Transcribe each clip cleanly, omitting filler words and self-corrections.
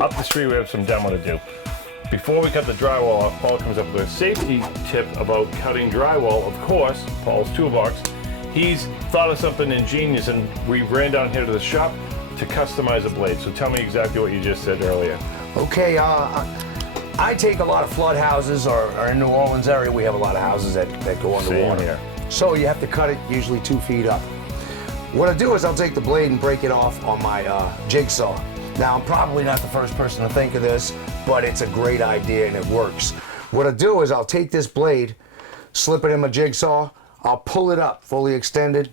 Up the street, we have some demo to do. Before we cut the drywall off, Paul comes up with a safety tip about cutting drywall. Of course, Paul's Toolbox. He's thought of something ingenious, and we ran down here to the shop to customize a blade. So tell me exactly what you just said earlier. Okay, I take a lot of flood houses, or in New Orleans area, we have a lot of houses that go underwater. Same here. So you have to cut it usually 2 feet up. What I do is I'll take the blade and break it off on my jigsaw. Now, I'm probably not the first person to think of this, but it's a great idea and it works. What I do is I'll take this blade, slip it in my jigsaw, I'll pull it up fully extended,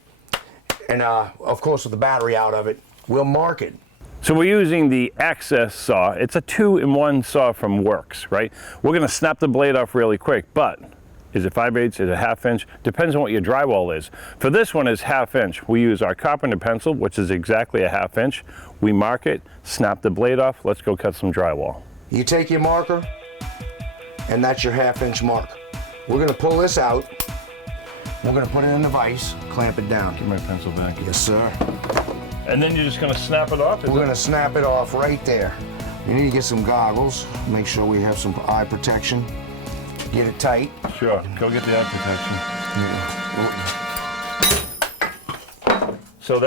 and of course with the battery out of it, we'll mark it. So we're using the Access saw. It's a 2-in-1 saw from Works, right? We're gonna snap the blade off really quick, but is it 5/8, is it 1/2 inch? Depends on what your drywall is. For this one is 1/2 inch. We use our carpenter pencil, which is exactly 1/2 inch. We mark it, snap the blade off. Let's go cut some drywall. You take your marker, and that's your 1/2 inch mark. We're gonna pull this out. We're gonna put it in the vise, clamp it down. Give my pencil back. Yes, sir. And then you're just gonna snap it off? We're gonna snap it off right there. You need to get some goggles. Make sure we have some eye protection. Get it tight. Sure, go get the eye protection. So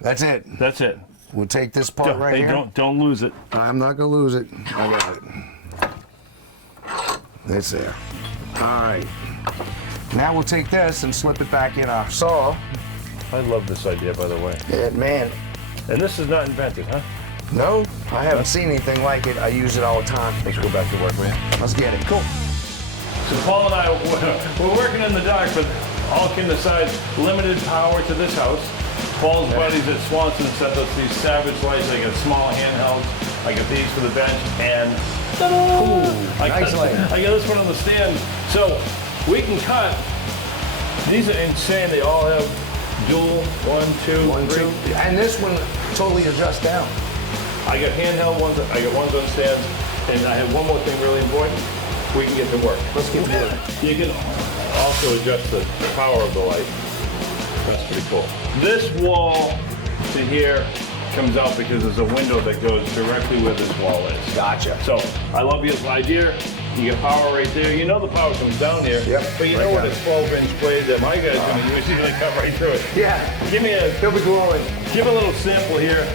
that's it. That's it. We'll take this part right here. Don't lose it. I'm not gonna lose it. I got it. It's there. All right. Now we'll take this and slip it back in our saw. I love this idea, by the way. Yeah, man. And this is not invented, huh? No, I haven't seen anything like it. I use it all the time. Let's go back to work, man. Let's get it. Cool. So Paul and I, we're working in the dark, but all kidding aside, limited power to this house. Paul's buddies at Swanson sent us these Savage lights. I got small handhelds. I got these for the bench, and Ooh, nice light. I got this one on the stand. So we can cut. These are insane. They all have dual 1, 2, 3. And this one totally adjusts down. I got handheld ones. I got ones on stands, and I have one more thing really important. We can get to work. Let's get to work. You can also adjust the power of the light. That's pretty cool. This wall to here comes out because there's a window that goes directly where this wall is. Gotcha. So I love your idea. You get power right there. You know the power comes down here. Yep. But you Right know what down. a 12-inch blade that my guy's going to use? He's going to cut right through it. Yeah. Give me a He'll be glowing. give a little sample here.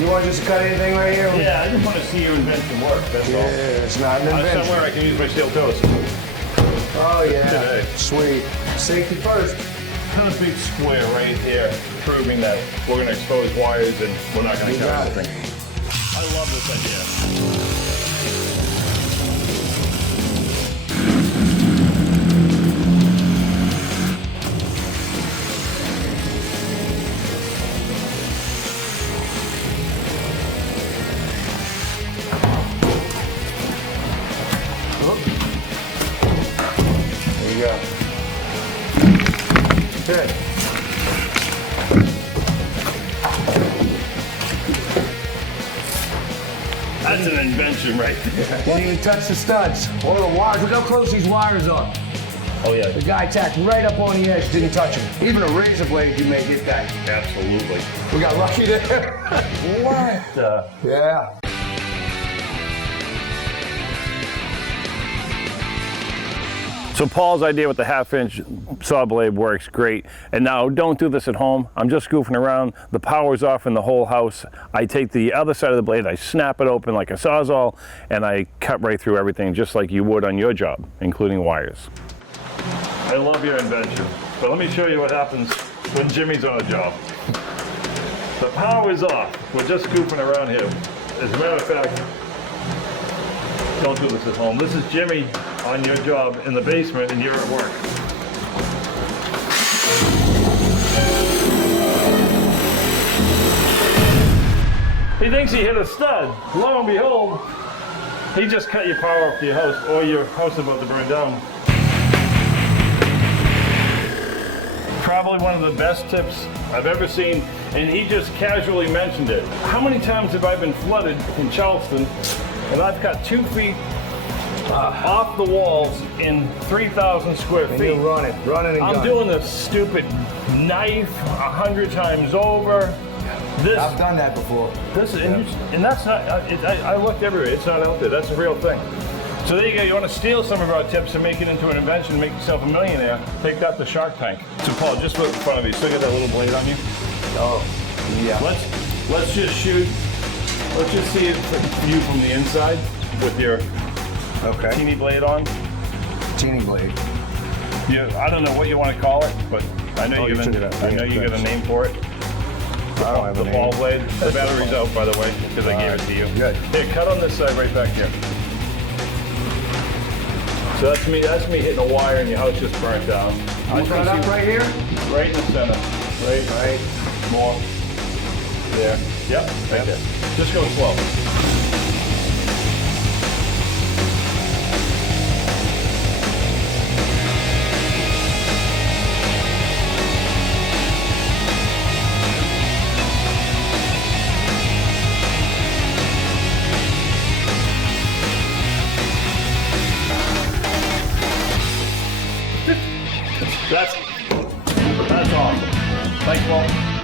You want just to cut anything right here? Yeah, I just want to see your invention work. That's all. Yeah, it's not an invention. Somewhere I can use my steel toes. Oh yeah, Today. sweet. Safety first. Kind of big square right here, proving that we're going to expose wires and we're not going to cut got it. anything. I love this idea. There you go. Good. That's an invention right there. Didn't even touch the studs or the wires. Look how close these wires are. Oh yeah, The guy tacked right up on the edge, didn't touch them. Even a razor blade, you may hit that. absolutely. We got lucky there. What? Yeah. So Paul's idea with the 1/2-inch saw blade works great. And now don't do this at home. I'm just goofing around. The power's off in the whole house. I take the other side of the blade, I snap it open like a Sawzall, and I cut right through everything just like you would on your job, including wires. I love your invention, but let me show you what happens when Jimmy's on a job. The power is off. We're just goofing around here. As a matter of fact, don't do this at home. This is Jimmy on your job in the basement and you're at work. He thinks he hit a stud. Lo and behold, he just cut your power off to your house, or your house is about to burn down. Probably one of the best tips I've ever seen, and he just casually mentioned it. How many times have I been flooded in Charleston, and I've cut 2 feet off the walls in 3,000 square And feet. you're running and I'm gunning. doing this stupid knife 100 times over. This, I've done that before. this, and that's not. I looked everywhere. It's not out there. That's a real thing. So there you go. You want to steal some of our tips and make it into an invention, make yourself a millionaire? Take that to Shark Tank. So Paul, just look in front of you. Still got that little blade on you. Oh, yeah. Let's just shoot. Let's just see it you from the inside with your teeny blade on. Teeny blade. I don't know what you want to call it, but I know you got a name for it. I don't have a The name. ball blade. The battery's out, by the way, because I gave it to you. Good. Here, cut on this side right back here. So that's me hitting a wire and your house just burnt down. You cut up right here? Right in the center. Right. More. There. Yep. Right there. Just go slow. That's awesome. Thanks, Paul.